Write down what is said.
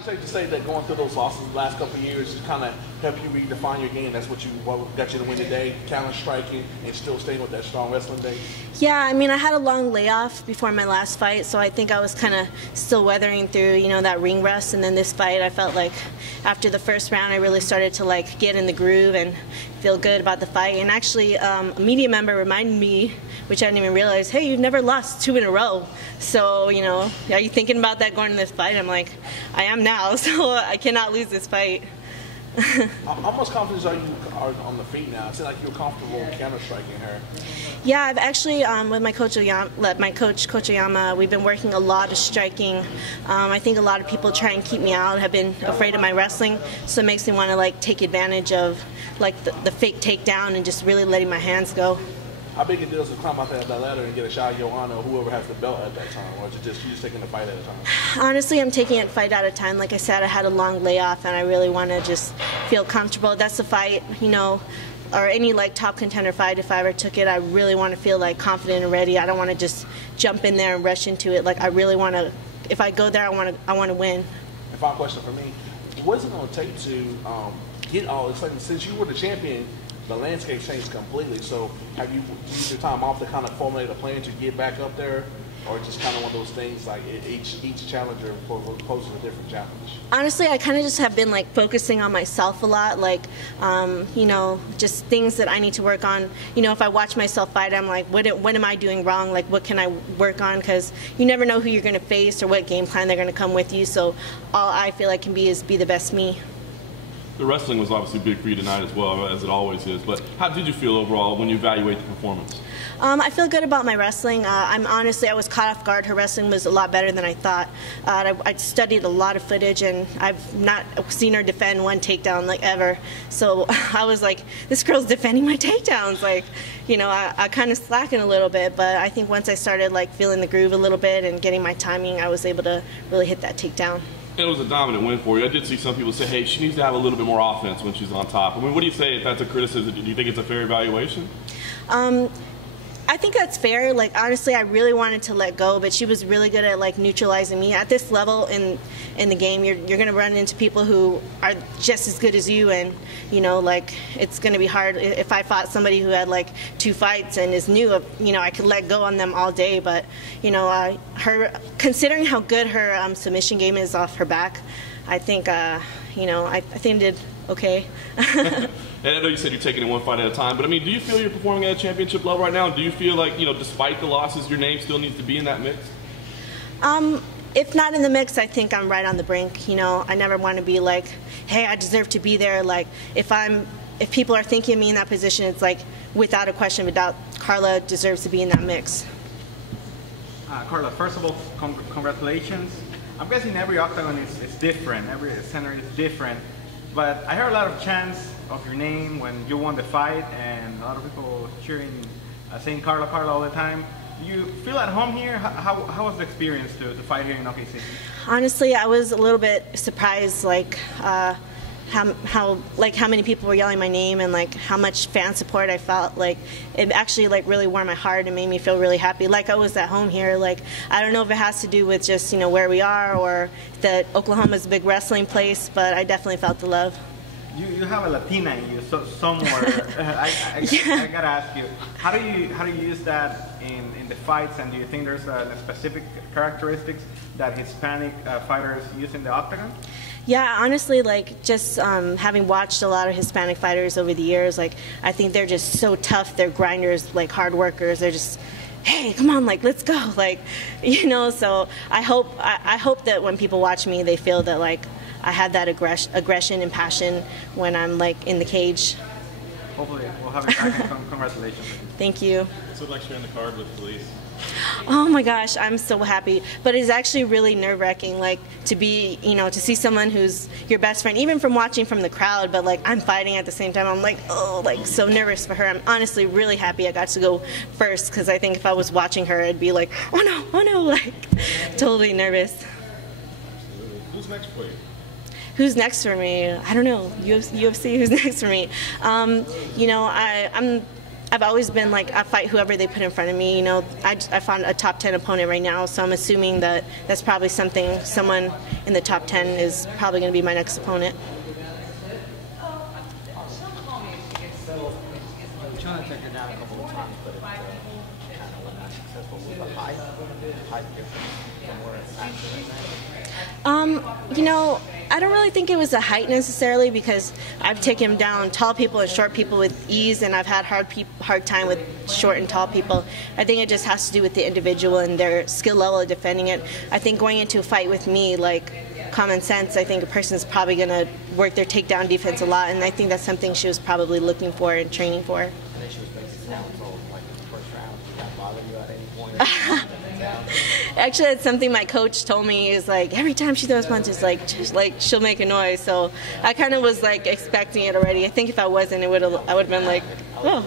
It's safe to say that going through those losses the last couple of years kind of helped you redefine your game. That's what got you to win today, counter striking, and still staying with that strong wrestling base. Yeah, I mean, I had a long layoff before my last fight, so I think I was kind of still weathering through, you know, that ring rust. And then this fight, I felt like after the first round, I really started to like get in the groove and feel good about the fight. And actually, a media member reminded me, which I didn't even realize, hey, you've never lost 2 in a row. So, you know, are you thinking about that going in this fight? I'm like, I am now, so I cannot lose this fight. How much confidence are you on the feet now? It seems like you're comfortable counter striking her. Yeah, I've actually, with my coach, Coach Oyama, we've been working a lot of striking. I think a lot of people try and keep me out, have been afraid of my wrestling, so it makes me want to like take advantage of like the fake takedown and just really letting my hands go. How big a deal is to climb out that ladder and get a shot at Joanna or whoever has the belt at that time, or is it just you just taking the fight at a time? Honestly, I'm taking it fight at a time. Like I said, I had a long layoff, and I really want to just feel comfortable. That's the fight, you know, or any like top contender fight. If I ever took it, I really want to feel like confident and ready. I don't want to just jump in there and rush into it. Like I really want to. If I go there, I want to win. And final question for me: what is it going to take to get all this? Like, since you were the champion, the landscape changed completely. So have you used your time off to kind of formulate a plan to get back up there, or just kind of one of those things like each challenger poses a different challenge? Honestly, I kind of just have been like focusing on myself a lot, like you know, just things that I need to work on. You know, if I watch myself fight, I'm like, what am I doing wrong? Like, what can I work on? Because you never know who you're going to face or what game plan they're going to come with you. So all I feel I can be is be the best me. The wrestling was obviously big for you tonight as well, as it always is. But how did you feel overall when you evaluate the performance? I feel good about my wrestling. I was caught off guard. Her wrestling was a lot better than I thought. I studied a lot of footage, and I've not seen her defend one takedown like ever. So I was like, this girl's defending my takedowns. Like, you know, I kind of slacking a little bit, but I think once I started like feeling the groove a little bit and getting my timing, I was able to really hit that takedown. It was a dominant win for you. I did see some people say, hey, she needs to have a little bit more offense when she's on top. I mean, what do you say if that's a criticism? Do you think it's a fair evaluation? I think that's fair. Like, honestly, I really wanted to let go, but she was really good at like neutralizing me. At this level in the game, you're going to run into people who are just as good as you, and you know, like it's going to be hard. If I fought somebody who had like 2 fights and is new, you know, I could let go on them all day. But you know, her considering how good her submission game is off her back, I think you know, I think I did okay. And I know you said you're taking it one fight at a time, but I mean, do you feel you're performing at a championship level right now? Do you feel like, you know, despite the losses, your name still needs to be in that mix? If not in the mix, I think I'm right on the brink. You know, I never want to be like, hey, I deserve to be there. Like, if people are thinking of me in that position, it's like, without a question, without Carla deserves to be in that mix. Carla, first of all, congratulations. I'm guessing every octagon is different, every center is different, but I heard a lot of chants of your name when you won the fight, and a lot of people cheering, saying Carla, Carla all the time. Do you feel at home here? How was the experience to fight here in OKC? Honestly, I was a little bit surprised, like how many people were yelling my name and like how much fan support I felt. Like it actually like really warmed my heart and made me feel really happy. Like I was at home here. Like I don't know if it has to do with just, you know, where we are or that Oklahoma's a big wrestling place, but I definitely felt the love. You have a Latina in you somewhere. I gotta ask you, how do you use that in the fights, and do you think there's a specific characteristics that Hispanic fighters use in the octagon? Yeah, honestly, like just having watched a lot of Hispanic fighters over the years, like I think they're just so tough. They're grinders, like hard workers. They're just, hey, come on, like let's go, like, you know. So I hope that when people watch me, they feel that like I had that aggression and passion when I'm like in the cage. Hopefully we'll have it back, and congratulations. Thank you. What's it like sharing the card with police? Oh my gosh, I'm so happy. But it's actually really nerve-wracking, like to be, you know, to see someone who's your best friend, even from watching from the crowd, but like I'm fighting at the same time. I'm like, oh, like so nervous for her. I'm honestly really happy I got to go first, because I think if I was watching her, I'd be like, oh no, like totally nervous. Who's next for you? Who's next for me? I don't know. UFC, who's next for me? You know, I've always been like, I fight whoever they put in front of me. You know, I found a top 10 opponent right now, so I'm assuming that that's probably someone in the top 10 is probably going to be my next opponent. Trying to take her down a couple of times, but it kind of was not successful. Was the height difference from where it's at? You know, I don't really think it was the height necessarily, because I've taken down tall people and short people with ease, and I've had hard time with short and tall people. I think it just has to do with the individual and their skill level of defending it. I think going into a fight with me, like common sense, I think a person is probably going to work their takedown defense a lot, and I think that's something she was probably looking for and training for. And then she was basically down, so like in the first round, did that bother you at any point? Actually, it's something my coach told me, is like every time she throws punches, like she'll make a noise. So I kind of was like expecting it already. I think if I wasn't, I would have been like, oh.